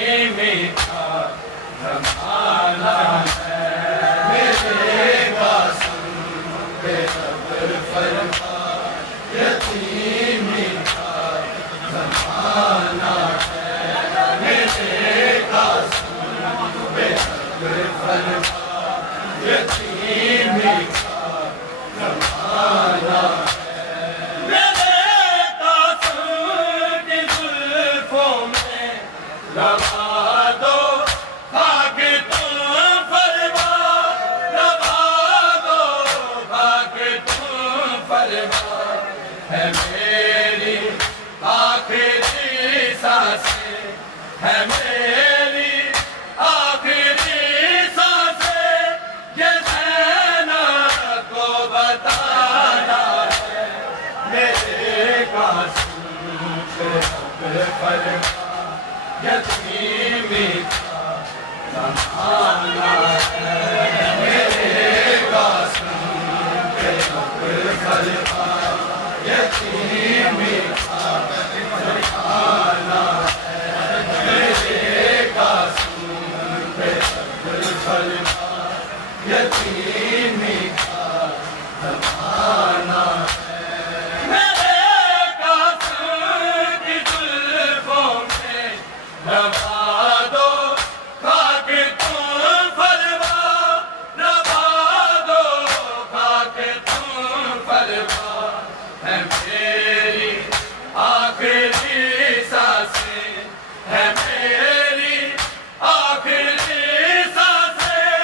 मीठा जमाना है मेरे कासिम पे अब्र फरमा यतीम मीठा जमाना है मेरे कासिम पे अब्र फरमा यतीम मीठा जमाना लगा दो भाग तुम फरमा लगा दो भाग तुम फरमा है मेरी आखिरी सांसें है मेरी आखिरी सांसें ये ज़ैनब को बताना है मेरे कासिम पे अब्र फरमा यतीम मीठा जमाना है मेरे कासिम पे अब्र फरमा यतीम मीठा जमाना है मेरे कासिम पे अब्र फरमा यतीम मीठा जमाना लगा दो भाग तुम फरमा लगा दो भाग तुम फरमा है मेरी आखिरी सांसें है मेरी आखिरी सांसें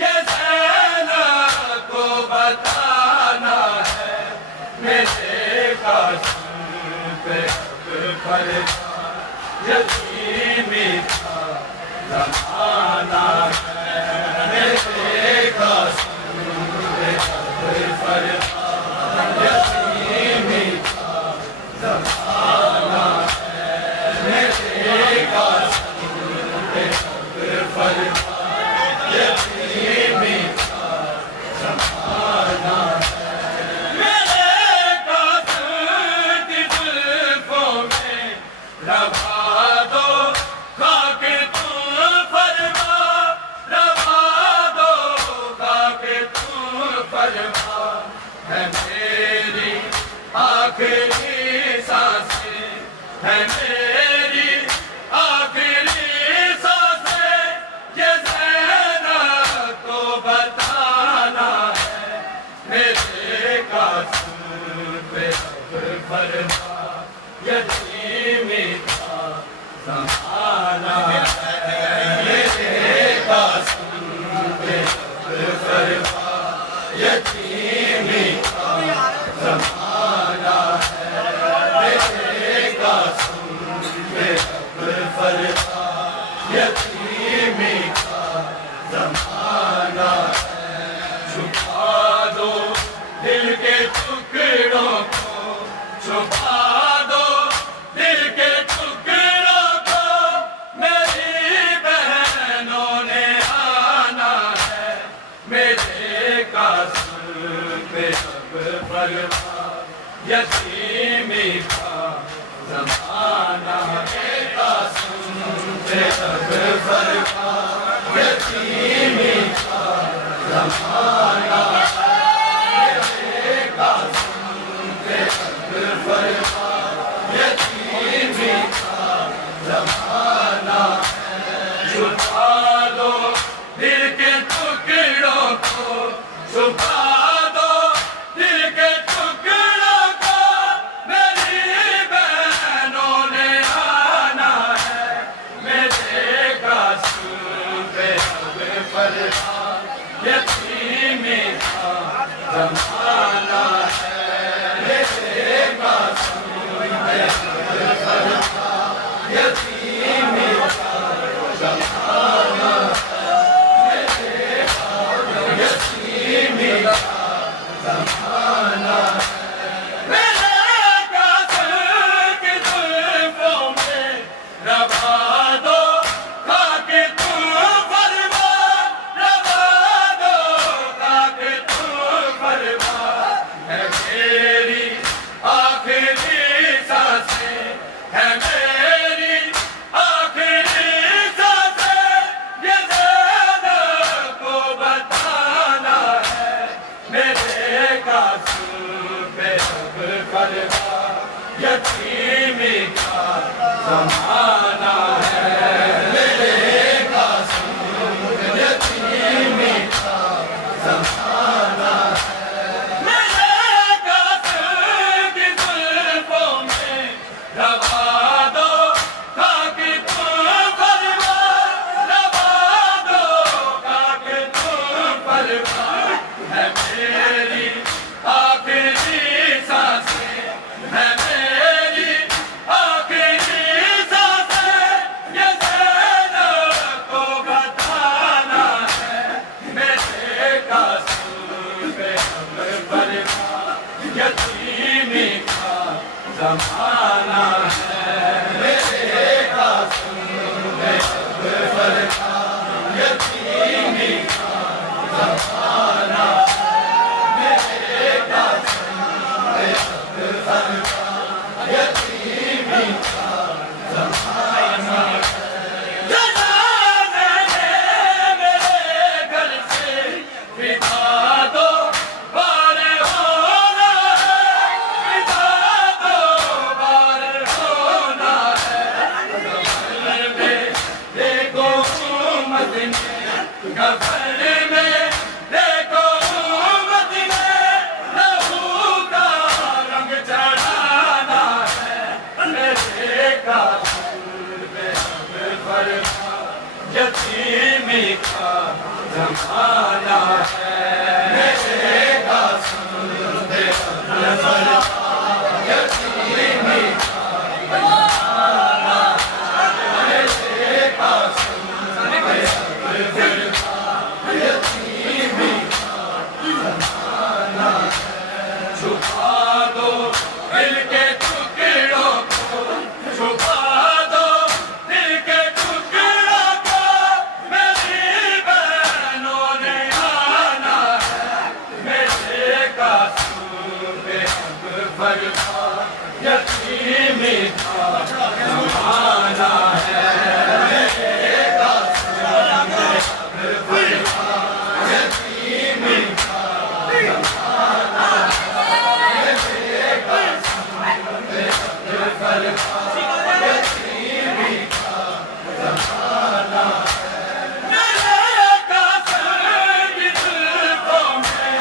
ये ज़ैनब को बताना है मेरे कासिम पे अब्र फरमा यतीम मीठा जमाना है मेरे कासिम पे अब्र फरमा यतीम मीठा जमाना है मेरे कासिम पे अब्र फरमा यतीम मीठा जमाना मेरे कासिम की जुल्फों में लगा है मेरी आखिरी सांसें है मेरी आखिरी सांसें ये ज़ैनब को बताना है मेरे कासिम पे अब्र फरमा यतीम मीठा जमाना है मेरे कासिम पे अब्र फरमा यतीम मीठा जमाना है मेरे कासिम पे अब्र फरमा यतीम मीठा जमाना है छुपा दो दिल के टुकड़ों को छुपा दो दिल के टुकड़ों को मेरी बहनों ने आना है मेरे कासिम पे अब्र फरमा यतीम मीठा जमाना है कासिम पे अब्र फरमा यतीम मीठा जमाना मेरे कासिम पे अब्र फरमा यतीम मीठा जमाना छुपा दो दिल के टुकड़ों को छुपा दो दिल के टुकड़ों को मेरी बहनों ने आना है मेरे कासिम पे अब्र फरमा यतीम मीठा जमाना है मेरे कासिम पे अब्र फरमा यतीम मीठा जमाना जमाना मेरे कासिम की जुल्फों में लगा दो भाग तुम फरमा लगा दो भाग तुम फरमा जमाना है मेरे कासिम में अकबर का यतीमी का जमाना है मेरे कासिम में अकबर का यतीमी का जमाना है। जनाज़े मेरे घर से विदा दो बार होना है, विदा दो बार होना है। गफर में देखो मदीने, गफर में देखो मदीने, लहू का रंग चढ़ाना है मेरे कासिम में अकबर का यतीमी का जमाना है मेरे कासिम में अकबर का यतीमी का जमाना है मेरे कासिम में अकबर का यतीमी का जमाना है। छुपा दो दिल के टुकड़ों को, छुपा दो दिल के टुकड़ों को, मेरी बहनों ने आना है मेरे कासिम में अकबर का यतीमी का जमाना है मेरे कासिम में अकबर का यतीमी का जमाना है मेरे कासिम में अकबर का यतीमी का जमाना है। मेरे कासिम की जुल्फों में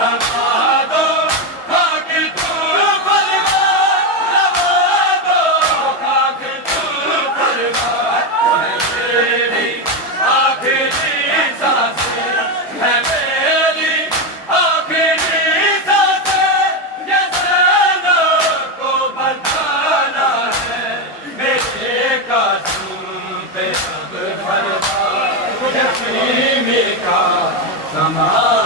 लगा दो खाक तू परवार, लगा दो खाक तू परवार। है मेरी आखिरी सांसें, है मेरी आखिरी सांसें, ये ज़ैनब को बताना है मेरे कासिम पे अकबर का यतीमी का जमाना